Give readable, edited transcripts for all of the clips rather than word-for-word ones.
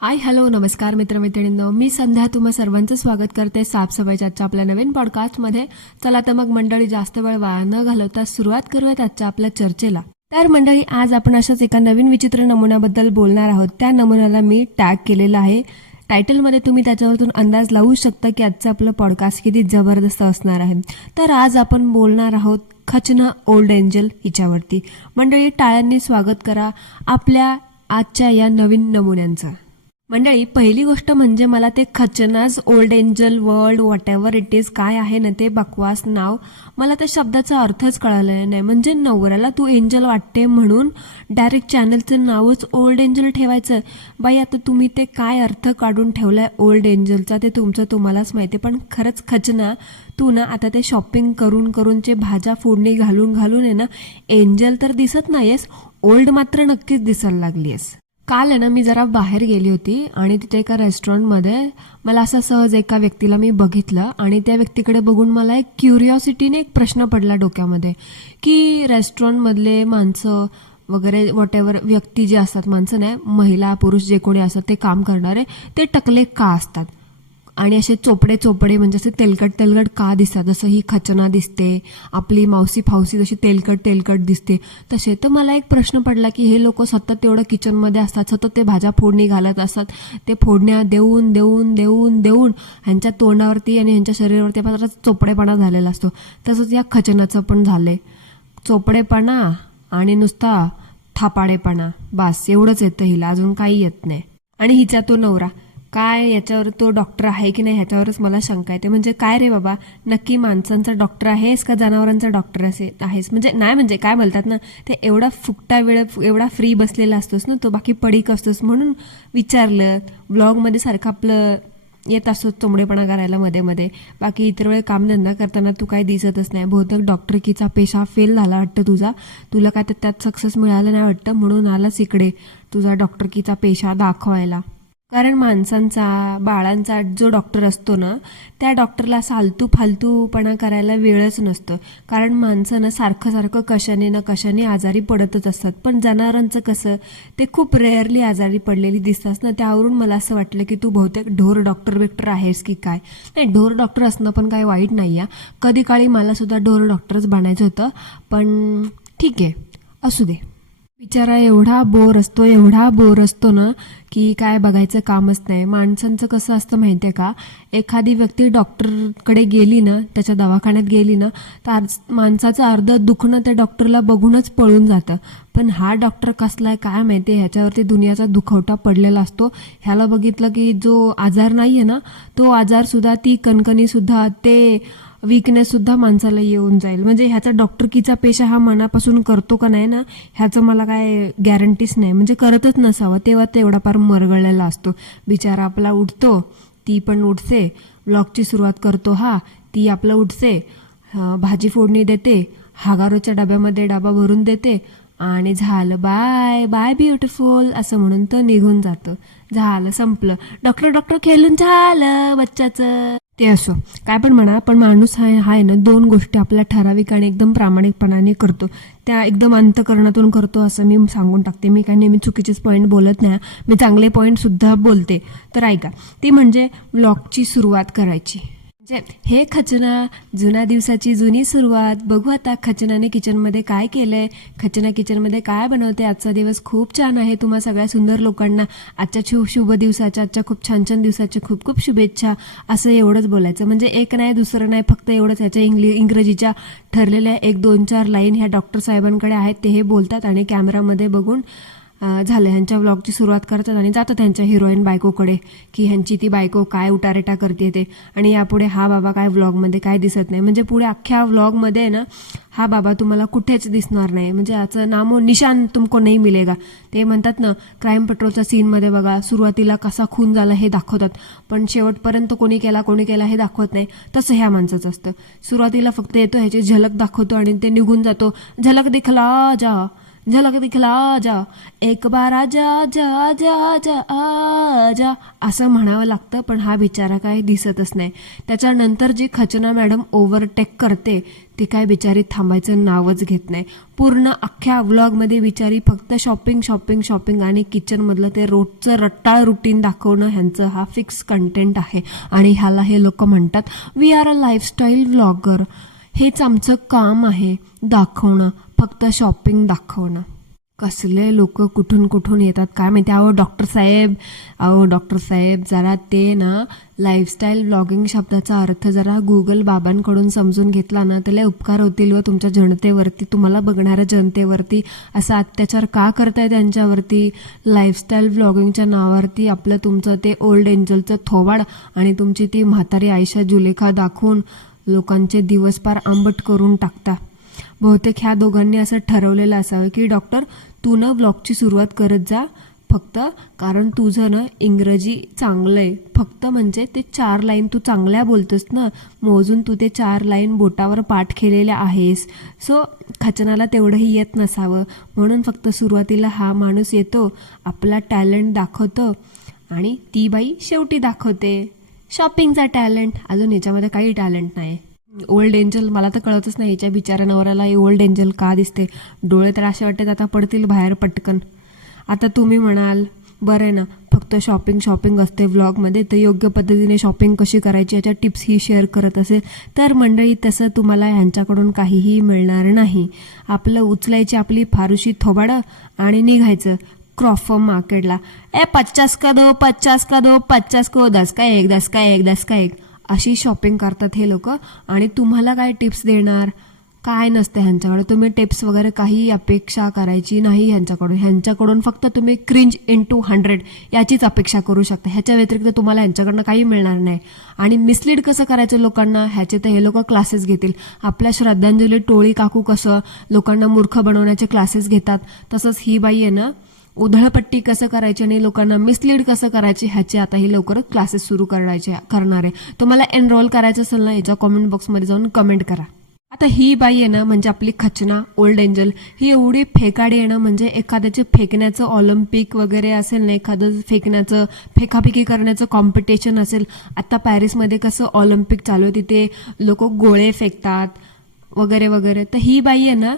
Hi hello नमस्कार मित्रमैत्रिणींनो, मी संध्या तुम्हा सर्वांचं स्वागत करते साफसफाईच्या आजच्या आपल्या नवीन पॉडकास्टमध्ये. चला तर मग मंडळी, जास्त वेळ वाया न घालवता सुरुवात करूयात आजच्या आपल्या चर्चेला. तर मंडळी, आज आपण अशाच एका नवीन विचित्र नमुन्याबद्दल बोलणार आहोत. त्या नमुन्याला मी टॅग केलेला आहे. टायटलमध्ये तुम्ही त्याच्यावरतून अंदाज लावू शकता की आजचं आपलं पॉडकास्ट किती जबरदस्त असणार आहे. तर आज आपण बोलणार आहोत खचना ओल्ड एंजल हिच्यावरती. मंडळी, टाळ्यांनी स्वागत करा आपल्या आजच्या या नवीन नमुन्यांचं. मंडळी, पहिली गोष्ट म्हणजे मला ते खचनाज old angel world whatever it is काय आहे ना ते बकवास नाव, मला त्या शब्दाचा अर्थच कळाला नाही. म्हणजे नवऱ्याला तू एंजल वाटते म्हणून डायरेक्ट चॅनलचं नावच ओल्ड एंजल ठेवायचं. बाई, आता तुम्ही ते काय अर्थ काढून ठेवलाय ओल्ड एंजलचा ते तुमचं तुम्हालाच माहिती. पण खरंच खचना, तू ना आता ते शॉपिंग करून करूनचे भाज्या फोडणी घालून घालून आहे ना, एंजल तर दिसत नाहीयेस, ओल्ड मात्र नक्कीच दिसायला लागलीयस. काल आहे ना, मी जरा बाहेर गेली होती आणि तिथे एका रेस्टॉरंटमध्ये मला असं सहज एका व्यक्तीला मी बघितलं आणि त्या व्यक्तीकडे बघून मला एक क्युरिओसिटीने एक प्रश्न पडला डोक्यामध्ये की रेस्टॉरंटमधले माणसं वगैरे वॉट एव्हर व्यक्ती जे असतात, माणसं नाही, महिला पुरुष जे कोणी असतात ते काम करणारे, ते टकले का असतात आणि असे चोपडे चोपडे म्हणजे असे तेलकट तेलकट का दिसतात. जसं ही खचना दिसते, आपली मावसी फावसी जशी तेलकट तेलकट दिसते तसे. तर मला एक प्रश्न पडला की हे लोक सतत तेवढं किचनमध्ये असतात, सतत ते भाज्या फोडणी घालत असतात, ते फोडण्या देऊन देऊन देऊन देऊन ह्यांच्या तोंडावरती आणि ह्यांच्या शरीरावरती फार चोपडेपणा झालेला असतो. तसंच या खचनाचं पण झालंय, चोपडेपणा आणि नुसता थापाडेपणा, बस एवढंच येतं हिला, अजून काही येत नाही. आणि हिचा तो नवरा काय, याच्यावर तो डॉक्टर आहे की नाही ह्याच्यावरच मला शंका येते. म्हणजे काय रे बाबा, नक्की माणसांचा डॉक्टर आहेस का जनावरांचा डॉक्टर आहेस? म्हणजे नाही, म्हणजे काय बोलतात ना, ते एवढा फुकटा वेळ एवढा फ्री बसलेला असतोस ना, तो बाकी पडीक असतोस म्हणून विचारलं. ब्लॉगमध्ये सारखं आपलं येत असतो चोमडेपणा करायला मध्ये मध्ये, बाकी इतर वेळ कामधंदा करताना तू काय दिसतच नाही. बहुतेक डॉक्टरकीचा पेशा फेल झाला वाटतं तुझा, तुला काय त्यात सक्सेस मिळालं नाही वाटतं, म्हणून आलास इकडे तुझा डॉक्टरकीचा पेशा दाखवायला. कारण माणसांचा बाळांचा जो डॉक्टर असतो ना, त्या डॉक्टरला फालतू फालतूपणा करायला वेळच नसतो. कारण माणसं ना सारखं सारखं कशाने ना कशाने आजारी पडतच असतात. पण जनावरांचं कसं, ते खूप रेअरली आजारी पडलेली दिसतात ना. त्यावरून मला असं वाटलं की तू बहुतेक ढोर डॉक्टर बिक्टर आहेस की काय. नाही, ढोर डॉक्टर असणं पण काही वाईट नाही आहे. कधी काळी मला सुद्धा ढोर डॉक्टरच बनायचं होतं, पण ठीक आहे, असू दे. बिचारा एवढा बोर असतो ना की काय बघायचं कामच नाही. माणसांचं कसं असतं माहिती आहे का, एखादी व्यक्ती डॉक्टरकडे गेली ना, त्याच्या दवाखान्यात गेली ना, तर माणसाचं अर्ध दुखणं त्या डॉक्टरला बघूनच पळून जातं. पण हा डॉक्टर कसला आहे काय माहिती, ह्याच्यावरती दुनियाचा दुखवटा पडलेला असतो. ह्याला बघितलं की जो आजार नाही आहे ना, तो आजारसुद्धा, ती कणकणीसुद्धा, ते वीकनेससुद्धा माणसाला येऊन जाईल. म्हणजे ह्याचा डॉक्टरकीचा पेशा हा मनापासून करतो का नाही ना, ह्याचं मला काय गॅरंटीच नाही. म्हणजे करतच नसावं, तेव्हा तेवढा फार मरगळलेला असतो बिचारा. आपला उठतो, ती पण उठते, व्लॉगची सुरुवात करतो हा, ती आपलं उठते, भाजी फोडणी देते, हागारोच्या डब्यामध्ये डबा भरून देते आणि झालं, बाय बाय ब्युटिफुल असं म्हणून तो निघून जातो. झालं, संपलं, डॉक्टर डॉक्टर खेळून झालं बच्चाचं. ते असो, काय पण म्हणा, पण माणूस आहे ना, दोन गोष्टी आपल्या ठराविक आणि एकदम प्रामाणिकपणाने करतो, त्या एकदम अंतकरणातून करतो असं मी सांगून टाकते. मी काय नेहमी चुकीचेच पॉईंट बोलत नाही, मी चांगले पॉईंटसुद्धा बोलते. तर ऐका, ती म्हणजे व्लॉगची सुरुवात करायची. म्हणजे हे खचना, जुन्या दिवसाची जुनी सुरुवात. बघू आता खचनाने किचनमध्ये काय केलंय, खचना किचनमध्ये काय बनवते. आजचा दिवस खूप छान आहे. तुम्हा सगळ्या सुंदर लोकांना आजच्या शुभ दिवसाच्या, आजच्या खूप छान छान दिवसाच्या खूप खूप शुभेच्छा, असं एवढंच बोलायचं. म्हणजे एक नाही दुसरं नाही, फक्त एवढंच. ह्याच्या इंग्रजीच्या ठरलेल्या 1-2-4 लाईन ह्या डॉक्टर साहेबांकडे आहेत, ते हे बोलतात आणि कॅमेरामध्ये बघून झालं, ह्यांच्या व्लॉगची सुरुवात करतात आणि जातात त्यांच्या हिरोईन बायकोकडे की ह्यांची ती बायको काय उटारेटा करते ते. आणि यापुढे हा बाबा काय व्लॉगमध्ये काय दिसत नाही. म्हणजे पुढे अख्ख्या व्लॉगमध्ये ना हा बाबा तुम्हाला कुठेच दिसणार नाही. म्हणजे याचं नामो निशान तुमको नाही मिलेगा. ते म्हणतात ना, क्राईम पेट्रोलच्या सीनमध्ये बघा, सुरुवातीला कसा खून झाला हे दाखवतात, पण शेवटपर्यंत कोणी केला हे दाखवत नाही. तसं ह्या माणसाचं असतं. सुरुवातीला फक्त येतो, ह्याची झलक दाखवतो आणि ते निघून जातो. झलक दिखला जा, झलक दिखला आजा, एक बार आजा आजा आजा आजा आजा असं म्हणावं लागतं. पण हा बिचारा काय दिसतच नाही. त्याच्यानंतर जी खचना मॅडम ओव्हरटेक करते ती काय बिचारी थांबायचं नावच घेत नाही. पूर्ण अख्ख्या व्लॉगमध्ये बिचारी फक्त शॉपिंग शॉपिंग शॉपिंग आणि किचनमधलं ते रोजचं रट्टाळ रुटीन दाखवणं ह्यांचं हा फिक्स कंटेंट आहे. आणि ह्याला हे लोक म्हणतात we are a lifestyle vlogger. हेच आमचं काम आहे, दाखवणं, फक्त शॉपिंग दाखवणं. कसले लोक कुठून कुठून येतात काय माहिती. अहो डॉक्टर साहेब जरा ते ना लाईफस्टाईल व्लॉगिंग शब्दाचा अर्थ जरा गुगल बाबांकडून समजून घेतला ना त्याला उपकार होतील व तुमच्या जनतेवरती, तुम्हाला बघणाऱ्या जनतेवरती असा अत्याचार का करताय त्यांच्यावरती. लाईफस्टाईल व्लॉगिंगच्या नावावरती आपलं तुमचं ते ओल्ड एंजलचं थोबाड आणि तुमची ती म्हातारी आयशा जुलेखा दाखवून लोकांचे दिवस पार आंबट करून टाकता. बहुतेक ह्या दोघांनी असं ठरवलेलं असावं की डॉक्टर तू ना व्लॉगची सुरुवात करत जा फक्त, कारण तुझं ना इंग्रजी चांगलं आहे. फक्त म्हणजे ते 4 लाईन तू चांगल्या बोलतोस ना, मोजून तू ते 4 लाईन बोटावर पाठ केलेल्या आहेस. सो खचनाला तेवढंही येत नसावं म्हणून फक्त सुरुवातीला हा माणूस येतो, आपला टॅलेंट दाखवतो आणि ती बाई शेवटी दाखवते शॉपिंगचा टॅलेंट. अजून याच्यामध्ये काही टॅलेंट नाही. ओल्ड एंजल मला तर कळतच नाही हिच्या बिचाऱ्या नवऱ्याला ओल्ड एंजल का दिसते. डोळे तर असे वाटतात आता पडतील बाहेर पटकन. आता तुम्ही म्हणाल बरं आहे ना फक्त शॉपिंग शॉपिंग असते व्लॉगमध्ये, तर योग्य पद्धतीने शॉपिंग कशी करायची याच्या टिप्स ही शेअर करत असेल तर मंडळी तसं तुम्हाला ह्यांच्याकडून काहीही मिळणार नाही. आपलं उचलायची आपली फारुशी थोबाडं आणि निघायचं क्रॉफर्म मार्केटला. 50 का दो 50 का दो 50 को 10 का 1 10 का 1 10 का 1 अशी शॉपिंग करतात हे लोक. आणि तुम्हाला काय टिप्स देणार काय नसते ह्यांच्याकडे. तुम्ही टिप्स वगैरे काही अपेक्षा करायची नाही ह्यांच्याकडून फक्त तुम्ही क्रिंज इंटू 100 याचीच अपेक्षा करू शकता. ह्याच्या व्यतिरिक्त तुम्हाला ह्यांच्याकडनं काही मिळणार नाही. आणि मिसलीड कसं करायचं लोकांना ह्याचे तर हे लोक क्लासेस घेतील. आपल्या श्रद्धांजली टोळी काकू कसं लोकांना मूर्ख बनवण्याचे क्लासेस घेतात, तसंच ही बाई आहे ना उधळपट्टी कसं करायची आणि लोकांना मिसलीड कसं करायचे ह्याचे आता ही लवकरच क्लासेस सुरू करणार आहे. तुम्हाला एनरोल करायचं असेल ना याच्या कॉमेंट बॉक्समध्ये जाऊन कमेंट करा. आता ही बाई आहे ना म्हणजे आपली खचना ओल्ड एंजल ही एवढी फेकाडी आहे ना, म्हणजे एखाद्याचे फेकण्याचं ऑलिम्पिक वगैरे असेल ना, एखादं फेकण्याचं फेकाफेकी करण्याचं कॉम्पिटिशन असेल. आता पॅरिसमध्ये कसं ऑलिम्पिक चालू आहे, तिथे लोक गोळे फेकतात वगैरे वगैरे. तर ही बाई आहे ना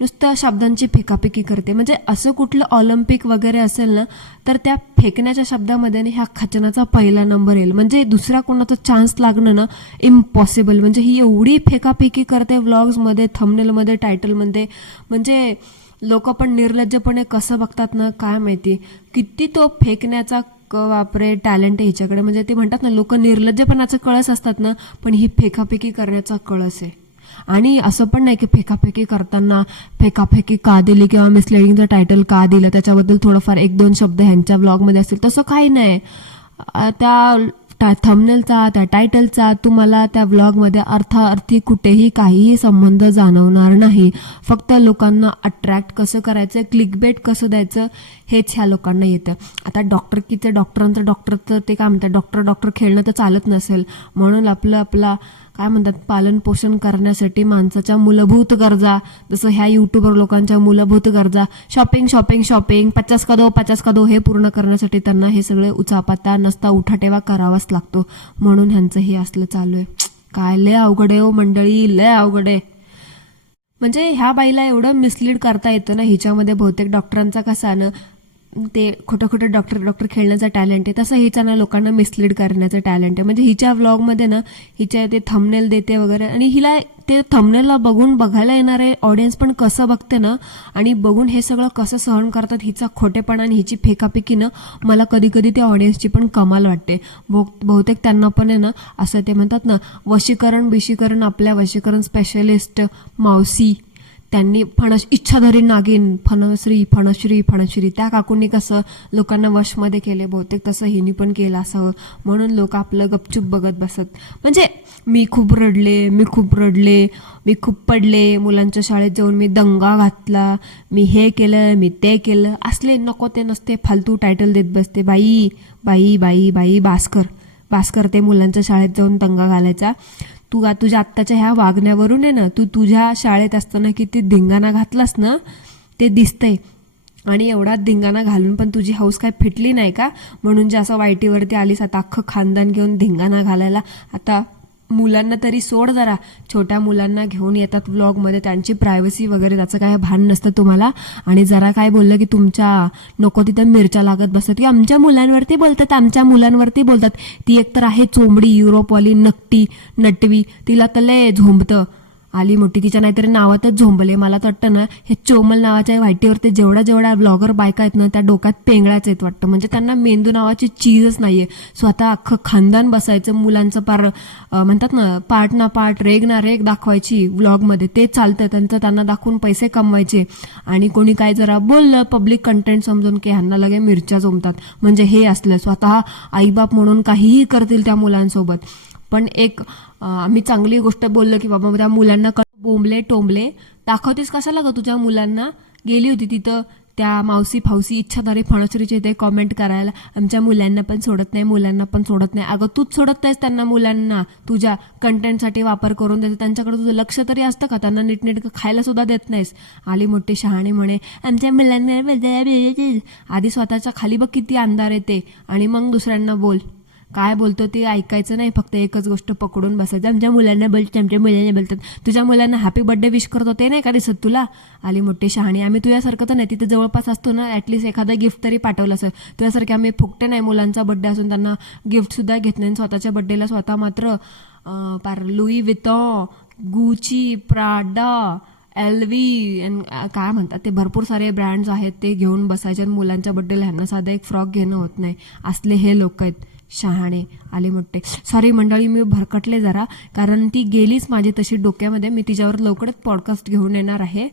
नुसतं शब्दांची फेकाफेकी करते. म्हणजे असं कुठलं ऑलिम्पिक वगैरे असेल ना तर त्या फेकण्याच्या शब्दामध्ये ह्या खचनाचा पहिला नंबर येईल. म्हणजे दुसरा कोणाचा चान्स लागणं ना इम्पॉसिबल. म्हणजे ही एवढी फेकाफेकी करते व्लॉग्समध्ये, थंबनेलमध्ये, टायटलमध्ये. म्हणजे लोक पण निर्लज्जपणे कसं बघतात ना काय माहिती. किती तो फेकण्याचा वापरे टॅलेंट आहे हिच्याकडे. म्हणजे ते म्हणतात ना लोक निर्लज्जपणाचा कळस असतात ना, पण ही फेकाफेकी करण्याचा कळस आहे. आणि असं पण नाही की फेकाफेकी करताना फेकाफेकी का दिली किंवा मिसलिडिंगचं टायटल का दिलं त्याच्याबद्दल थोडंफार 1-2 शब्द ह्यांच्या व्लॉगमध्ये असतील, तसं काही नाही. त्या थंबनेलचा त्या टायटलचा तुम्हाला त्या व्लॉगमध्ये अर्थार्थी कुठेही काहीही संबंध जाणवणार नाही. फक्त लोकांना अट्रॅक्ट कसं करायचं, क्लिकबेट कसं द्यायचं हेच ह्या लोकांना येतं. आता डॉक्टरचं ते काय म्हणतात डॉक्टर खेळणं तर चालत नसेल म्हणून आपला काय म्हणतात पालन पोषण करण्यासाठी माणसाच्या मूलभूत गरजा, जसं ह्या युट्यूबर लोकांच्या मूलभूत गरजा शॉपिंग शॉपिंग शॉपिंग 50 का दो हे पूर्ण करण्यासाठी त्यांना हे सगळे उचापाता नसता उठाटेवा करावाच लागतो. म्हणून ह्यांचं हे असलं चालू आहे. काय लय अवघड आहे हो मंडळी, लय अवघड आहे. म्हणजे ह्या बाईला एवढं मिसलीड करता येतं ना हिच्यामध्ये. बहुतेक डॉक्टरांचा कसा ना ते खोटं डॉक्टर खेळण्याचा टॅलेंट आहे, तसं हिचा ना लोकांना मिसलीड करण्याचं टॅलेंट आहे. म्हणजे हिच्या व्लॉगमध्ये ना हिच्या ते थंबनेल देते वगैरे आणि हिला ते थंबनेलला बघायला येणारे ऑडियन्स पण कसं बघते ना आणि बघून हे सगळं कसं सहन करतात. हिचा खोटेपणा आणि हिची फेकाफेकी ना मला कधी कधी त्या ऑडियन्सची पण कमाल वाटते. बहुतेक त्यांना पण आहे ना असं ते म्हणतात ना वशीकरण आपल्या वशीकरण स्पेशलिस्ट मावशी त्यांनी इच्छाधारी नागिन फणश्री त्या काकूंनी कसं लोकांना वशमध्ये केले, बहुतेक तसं हिनी पण केलं असावं. म्हणून लोक आपलं गपचूप बघत बसत. म्हणजे मी खूप रडले, मी खूप पडले, मुलांच्या शाळेत जाऊन मी दंगा घातला, मी हे केलं, मी ते केलं, असले नको ते नसते फालतू टायटल देत बसते. बाई भास्कर ते मुलांच्या शाळेत जाऊन दंगा घालायचा. तुझ्या आत्ताच्या ह्या वागण्यावरून आहे ना, तू तुझ्या शाळेत असताना किती धिंगाणा घातलास ना ते दिसतंय. आणि एवढा धिंगाणा घालून पण तुझी हौस काय फिटली नाही का? म्हणून जे असं वाईटीवरती आलीस आता अख्खं खानदान घेऊन धिंगाणा घालायला. आता मुलांना तरी सोड जरा, छोट्या मुलांना घेऊन येतात व्लॉगमध्ये, त्यांची प्रायव्हसी वगैरे त्याचं काय भान नसतं तुम्हाला. आणि जरा काय बोललं की तुमच्या नको तिथं मिरच्या लागत बसतात की आमच्या मुलांवरती बोलतात, आमच्या मुलांवरती बोलतात. ती एकतर आहे चोंबडी युरोपवाली नकटी नटवी, तिला तर लय झोंबतं आली मोठी, तिच्या नाहीतरी नावातच झोंबले. मला तर वाटतं ना हे चोमल नावाच्या व्हायटीवरती जेवढ्या ब्लॉगर बायका आहेत ना त्या डोक्यात पेंगळ्याच आहेत वाटतं. म्हणजे त्यांना मेंदू नावाची चीजच नाहीये. स्वतः अख्खं खानदान बसायचं, मुलांचं म्हणतात ना पार्ट ना पार्ट रेग ना रेग दाखवायची व्लॉगमध्ये, ते चालतं त्यांचं, त्यांना दाखवून पैसे कमवायचे. आणि कोणी काय जरा बोललं पब्लिक कंटेंट समजून की ह्यांना लगे मिरच्या जमतात. म्हणजे हे असलं स्वतः आईबाप म्हणून काहीही करतील त्या मुलांसोबत. पण एक आम्ही चांगली गोष्ट बोललो की बाबा त्या मुलांना बोंबले टोंबले दाखवतेस कशाला ग तुझ्या मुलांना. गेली होती तिथं त्या मावसी फावसी इच्छाधारी फणसरीचे ते कॉमेंट करायला, आमच्या मुलांना पण सोडत नाही, मुलांना पण सोडत नाही. अगं तूच सोडत नाहीस त्यांना, मुलांना तुझ्या कंटेंटसाठी वापर करून देते. त्यांच्याकडे तुझं लक्ष तरी असतं का? त्यांना नीटनेटकं खायला सुद्धा देत नाहीस. आली मोठी शहाणी म्हणे आमच्या मुलांना. आधी स्वतःच्या खाली बघ किती अंधार येते आणि मग दुसऱ्यांना बोल. काय बोलतो ते ऐकायचं नाही, फक्त एकच गोष्ट पकडून बसायचं, आमच्या मुलांना बोलतात, आमच्या मुलांना बोलतात. तुझ्या मुलांना हॅपी बर्थडे विश करतो ते नाही का दिसत तुला? आली मोठी शहाणी. आम्ही तुझ्यासारखं तर नाही, तिथे जवळपास असतो ना ॲटलिस्ट एखादा गिफ्ट तरी पाठवलं असं. तुझ्यासारखे आम्ही फुकटे नाही, मुलांचा बड्डे असून त्यांना गिफ्ट सुद्धा घेत नाही. स्वतःच्या बड्डेला स्वतः मात्र लुई वितॉन, गुची, प्राडा, LV काय म्हणतात ते भरपूर सारे ब्रँड्स आहेत ते घेऊन बसायचे. आणि मुलांच्या बड्डेला ह्यांना साधा एक फ्रॉक घेणं होत नाही. असले हे लोक आहेत शहाणे आले मोठे. सॉरी मंडळी, मी भरकटले जरा, कारण ती गेलीच माझी तशी डोक्यामध्ये. मी तिच्यावर लवकरच पॉडकास्ट घेऊन येणार आहे,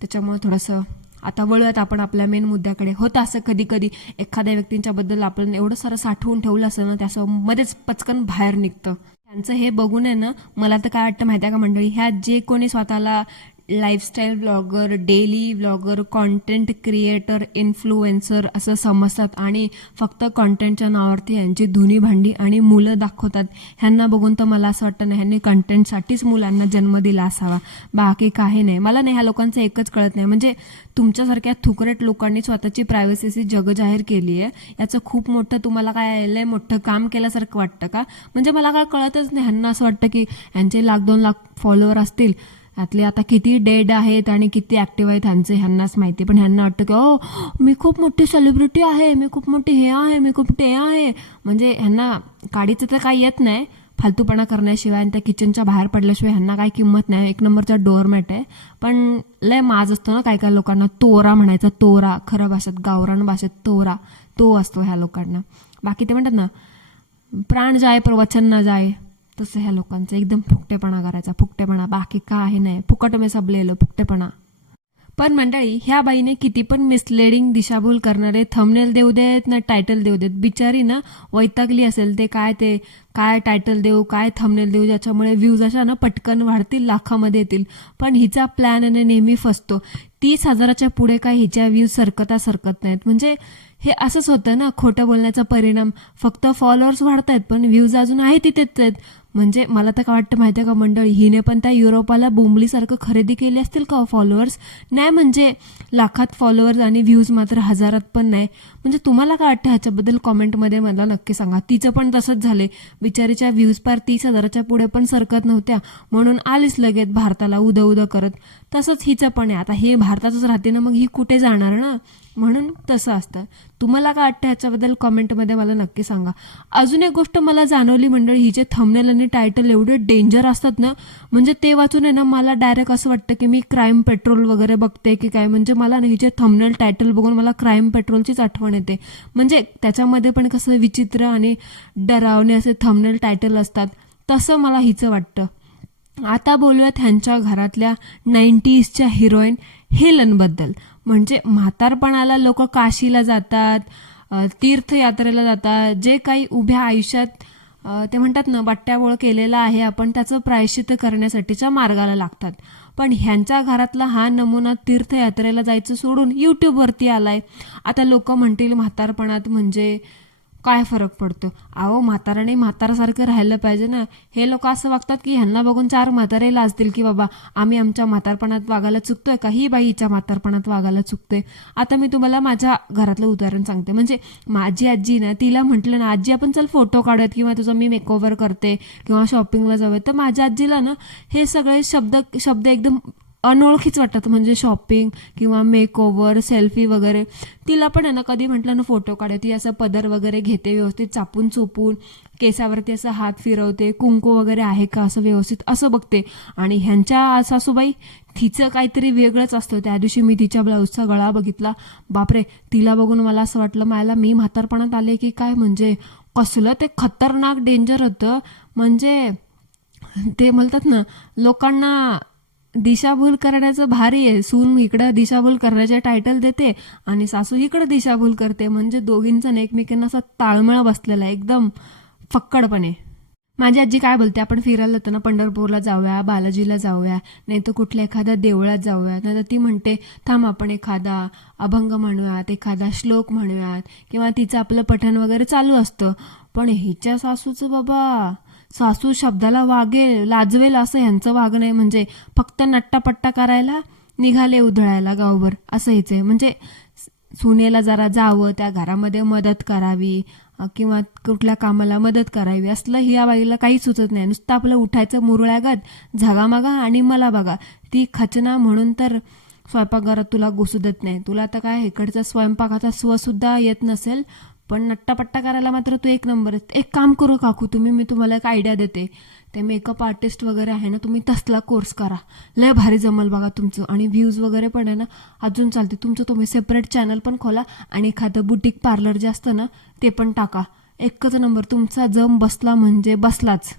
त्याच्यामुळे थोडंसं आता वळूयात आपण आपल्या मेन मुद्द्याकडे. होतं असं कधी कधी एखाद्या व्यक्तींच्याबद्दल आपण एवढं सारं साठवून ठेवलं असं ना, त्याचं मध्येच पचकन बाहेर निघतं. त्यांचं हे बघून आहे ना मला तर काय वाटतं माहिती आहे का मंडळी, ह्या जे कोणी स्वतःला lifestyle blogger, daily blogger, content creator, influencer असं समजतात आणि फक्त कॉन्टेंटच्या नावावरती यांची धुनी भांडी आणि मुलं दाखवतात, ह्यांना बघून तर मला असं वाटतं ना ह्यांनी कंटेंटसाठीच मुलांना जन्म दिला असावा, बाकी काही नाही. मला नाही ह्या लोकांचं एकच कळत नाही, म्हणजे तुमच्यासारख्या थुकरेट लोकांनी स्वतःची प्रायव्हसी जगजाहीर केली आहे, याचं खूप मोठं तुम्हाला काय लय मोठं काम केल्यासारखं वाटतं का? म्हणजे मला काय कळतच नाही. ह्यांना असं वाटतं की यांचे 1,00,000-2 लाख फॉलोअर असतील, यातले आता किती डेड आहेत आणि किती ॲक्टिव्ह आहेत ह्यांचे ह्यांनाच माहिती. पण ह्यांना वाटतं की ओ मी खूप मोठी सेलिब्रिटी आहे, मी खूप मोठी हे आहे, मी खूप ते आहे. म्हणजे ह्यांना काडीचं तर काही येत नाही फालतूपणा करण्याशिवाय, आणि त्या किचनच्या बाहेर पडल्याशिवाय ह्यांना काही किंमत नाही. एक नंबरचा डोअरमॅट आहे. पण लय माज असतो ना काय काय लोकांना, तोरा म्हणायचा, तोरा खरं भाषेत, गावरान भाषेत तोरा तो असतो ह्या लोकांना. बाकी ते म्हणतात ना प्राण जाय पर वचन न जाय, तसं ह्या लोकांचं एकदम फुकटेपणा करायचा, फुकटेपणा, बाकी काही नाही. फुकट मे सब ले लो, फुकटेपणा. पण मंडळी ह्या बाईने किती पण मिसलेडिंग दिशाभूल करणारे थंबनेल देऊ देत ना टायटल देऊ देत, बिचारी ना वैतागली असेल. ते काय टायटल देऊ, काय थंबनेल देऊ, ज्याच्यामुळे व्ह्यूज अशा ना पटकन वाढतील, लाखामध्ये येतील. पण हिचा प्लॅन नेहमी फसतो. 30,000च्या पुढे काय हिच्या व्ह्यूज सरकत नाहीत. म्हणजे हे असंच होतं ना खोटं बोलण्याचा परिणाम. फक्त फॉलोअर्स वाढत आहेत पण व्ह्यूज अजून आहे तिथेच आहेत. म्हणजे मला तर काय वाटतं माहिती आहे का मंडळी, हिने पण त्या युरोपाला बोंबलीसारखं खरेदी केली असतील का फॉलोअर्स? नाही, म्हणजे लाखात फॉलोअर्स आणि व्ह्यूज मात्र हजारात पण नाही. म्हणजे तुम्हाला काय वाटतं ह्याच्याबद्दल कॉमेंटमध्ये मला नक्की सांगा. तिचं पण तसंच झाले, बिचारीच्या व्ह्यूज पार 30,000च्या पुढे पण सरकत नव्हत्या, म्हणून आलीच लगेच भारताला उद करत. तसंच हिचं पण आहे. आता हे भारतातच राहते ना, मग ही कुठे जाणार ना, म्हणून तसं असतं. तुम्हाला काय वाटतं ह्याच्याबद्दल कॉमेंटमध्ये मला नक्की सांगा. अजून एक गोष्ट मला जाणवली मंडळी, हिचे थंबनेल आणि टायटल एवढे डेंजर असतात ना, म्हणजे ते वाचून आहे ना मला डायरेक्ट असं वाटतं की मी क्राईम पेट्रोल वगैरे बघते की काय. म्हणजे मला ना हिचे थंबनेल टायटल बघून मला क्राईम पेट्रोलचीच आठवण येते. म्हणजे त्याच्यामध्ये पण कसं विचित्र आणि डरावणे असे थंबनेल टायटल असतात, तसं मला हिचं वाटतं. आता बोलूयात ह्यांच्या घरातल्या 90sच्या हिरोईन हेलनबद्दल. म्हणजे म्हातारपणाला लोक काशीला जातात, तीर्थयात्रेला जातात, जे काही उभ्या आयुष्यात ते म्हणतात ना बट्ट्याबोळ केलेला आहे आपण, त्याचं प्रायश्चित्त करण्यासाठीच्या मार्गाला लागतात. पण ह्यांच्या घरातला हा नमुना तीर्थयात्रेला जायचं सोडून यूट्यूबवरती आलाय. आता लोक म्हणतील म्हातारपणात म्हणजे काय फरक पडतो? अहो, म्हाताराने म्हातारासारखं राहिलं पाहिजे ना. हे लोक असं वागतात की ह्यांना बघून 4 म्हातारे लाजतील की बाबा आम्ही आमच्या म्हातारपणात वागायला चुकतोय का, ही बाई हिच्या म्हातारपणात वागायला चुकते. आता मी तुम्हाला माझ्या घरातलं उदाहरण सांगते. म्हणजे माझी आजी ना, तिला म्हटलं ना, आजी आपण चल फोटो काढूयात किंवा तुझा मी मेकओव्हर करते किंवा शॉपिंगला जाऊयात, तर माझ्या आजीला ना हे सगळे शब्द शब्द एकदम अनोळखीच वाटतात. म्हणजे शॉपिंग किंवा मेकओव्हर, सेल्फी वगैरे. तिला पण आहे ना, कधी म्हटलं ना फोटो काढा, ती असं पदर वगैरे घेते, व्यवस्थित चापून चोपून केसावरती असं हात फिरवते, कुंकू वगैरे आहे का असं व्यवस्थित असं बघते. आणि ह्यांच्या सासूबाई, तिचं काहीतरी वेगळंच असतं. त्या दिवशी मी तिच्या ब्लाऊजचा गळा बघितला, बापरे, तिला बघून मला असं वाटलं मला मी म्हातारपणात आले की काय. म्हणजे कसलं ते खतरनाक डेंजर होतं. म्हणजे ते म्हणतात ना, लोकांना दिशाभूल करण्याचं भारी आहे. सून इकडं दिशाभूल करण्याचे टायटल देते आणि सासू इकडं दिशाभूल करते. म्हणजे दोघींचा एकमेकांना असा ताळमेळ बसलेला आहे एकदम फक्कडपणे. माझी आजी काय बोलते, आपण फिरायला जातो ना, पंढरपूरला जाऊया, बालाजीला जाऊया, नाही तर कुठल्या एखाद्या देवळात जाऊया. नाही तर ती म्हणते थांब आपण एखादा अभंग म्हणूयात, एखादा श्लोक म्हणूयात, किंवा तिचं आपलं पठण वगैरे चालू असतं. पण हिच्या सासूचं बाबा, सासू शब्दाला लाजवेल असं ह्यांचं वागणं आहे. म्हणजे फक्त नट्टापट्टा करायला निघाले उधळायला गावभर असं हिचं. म्हणजे सुनेला जरा जावं, त्या घरामध्ये मदत करावी किंवा कुठल्या कामाला मदत करावी, असलं ह्या बाईला काही सुचत नाही. नुसतं आपलं उठायचं मुरळ्यागत, झागामागा आणि मला बघा. ती खचना म्हणून तर स्वयंपाकघरात तुला घुसू देत नाही. तुला आता काय इकडचा स्वयंपाकाचा स्वसुद्धा येत नसेल, पण नट्टापट्टा करायला मात्र तू एक नंबर. एक काम करू काकू, मी तुम्हाला एक आयडिया देते. ते मेकअप आर्टिस्ट वगैरे आहे ना, तुम्ही तसला कोर्स करा, लय भारी जमल बघा तुमचं. आणि व्ह्यूज वगैरे पण आहे ना अजून चालते तुमचं. तुम्ही सेपरेट चॅनल पण खोला आणि एखादं बुटीक पार्लर जे असतं ना ते पण टाका. एकच नंबर, तुमचा जम बसला म्हणजे बसलाच.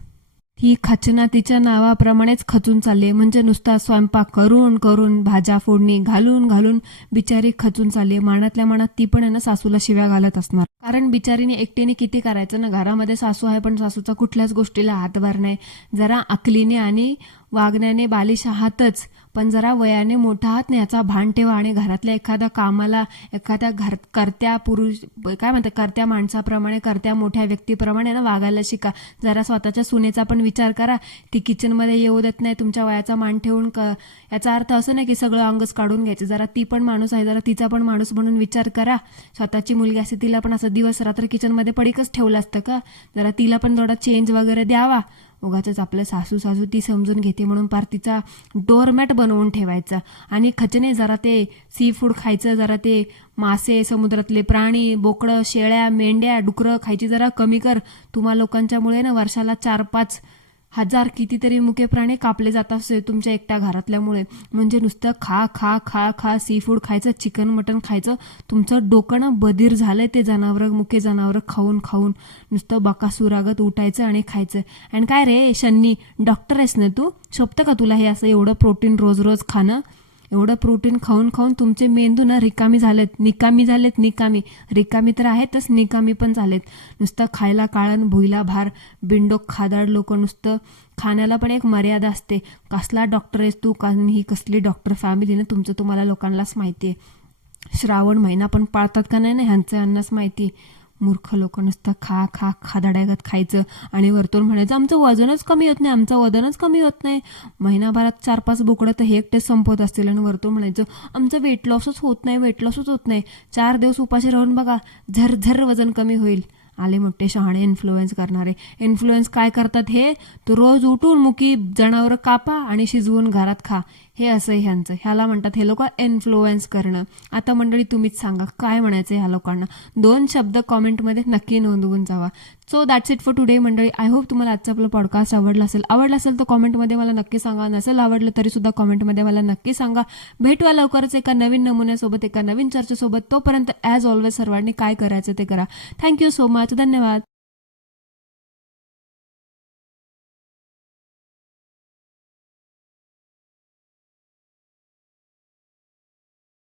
ही खचना तिच्या नावाप्रमाणेच खचून चालली. म्हणजे नुसता स्वयंपाक करून करून, भाज्या फोडणी घालून घालून बिचारी खचून चालली. मनातल्या मनात ती पण आहे ना सासूला शिव्या घालत असणार. कारण बिचारीने एकटीने किती करायचं ना. घरामध्ये सासू आहे पण सासूचा कुठल्याच गोष्टीला हातभार नाही. जरा अकलीने आणि वागण्याने बालिश आहातच, पण जरा वयाने मोठा आहात ना याचा भान ठेवा. आणि घरातल्या एखाद्या कामाला एखाद्या करत्या पुरुष काय म्हणतात, करत्या माणसाप्रमाणे, करत्या मोठ्या व्यक्तीप्रमाणे ना वागायला शिका. जरा स्वतःच्या सुनेचा पण विचार करा. ती किचनमध्ये येऊ देत नाही, तुमच्या वयाचा मान ठेवून याचा अर्थ असं नाही की सगळं अंगच काढून घ्यायचं. जरा ती पण माणूस आहे, जरा तिचा पण माणूस म्हणून विचार करा. स्वतःची मुलगी असते, तिला पण असं दिवस रात्र किचनमध्ये पडीकच ठेवलं असतं का? जरा तिला पण थोडा चेंज वगैरे द्यावा. उगाच आपलं सासू ती समजून घेते म्हणून पार तिचा डोरमॅट बनवून ठेवायचा. आणि खचने जरा ते सी फूड खायचं, जरा ते मासे, समुद्रातले प्राणी, बोकडं, शेळ्या, मेंढ्या, डुकरं खायची जरा कमी कर. तुम्हा लोकांच्यामुळे ना वर्षाला 4-5 हजार कितीतरी मुके प्राणी कापले जातात तुमच्या एकट्या घरातल्यामुळे. म्हणजे नुसतं खा खा खा खा, सी फूड खायचं, चिकन मटन खायचं. तुमचं डोकं ना बधीर झालंय ते जनावरं, मुके जनावरं खाऊन खाऊन. नुसतं बकासुरागत उठायचं आणि खायचं. आणि काय रे शन्नी, डॉक्टर आहेस ना तू? शोभतं का तुला हे असं एवढं प्रोटीन रोज रोज खाणं? एवढं प्रोटीन खाऊन खाऊन तुमचे मेंदू ना रिकामी झालेत, निकामी झालेत. रिकामी तर आहेतच, निकामी पण झालेत. नुसतं खायला काळण, भुईला भार, बिंडोक खादाड लोक. नुसतं खाण्याला पण एक मर्यादा असते. कसला डॉक्टर आहेस तू? कारण ही कसली डॉक्टर फॅमिली ना तुमचं, तुम्हाला लोकांनाच माहिती आहे. श्रावण महिना पण पाळतात का नाही ना ह्यांचं यांनाच माहिती. मूर्ख लोक नुसतं खा खा खादाड्यागत खायचं आणि वरतून म्हणायचं आमचं वजनच कमी होत नाही. महिनाभरात 4-5 बोकडं तर हे एकटेच संपवत असतील आणि वरतून म्हणायचं आमचं वेट लॉसच होत नाही. 4 दिवस उपाशी राहून बघा, झर वजन कमी होईल. आले मोठे शहाणे इन्फ्लुएन्स करणारे. इन्फ्लुएन्स काय करतात हे, तो रोज उठून मुकी जनावरं कापा आणि शिजवून घरात खा. हे असं ह्यांचं, ह्याला म्हणतात हे लोक इन्फ्लुएन्स करणं. आता मंडळी तुम्हीच सांगा काय म्हणायचं ह्या लोकांना. 2 शब्द कॉमेंटमध्ये नक्की नोंदवून जावा. So that's it for today मंडळी. आय होप तुम्हाला आजचं आपलं पॉडकास्ट आवडलं असेल तर कॉमेंटमध्ये मला नक्की सांगा. नसेल आवडलं तरी सुद्धा कॉमेंटमध्ये मला नक्की सांगा. भेटूया लवकरच एका नवीन नमुन्यासोबत, एका नवीन चर्चेसोबत. तोपर्यंत ॲज ऑलवेज सर्वांनी काय करायचं ते करा. Thank you so much. धन्यवाद.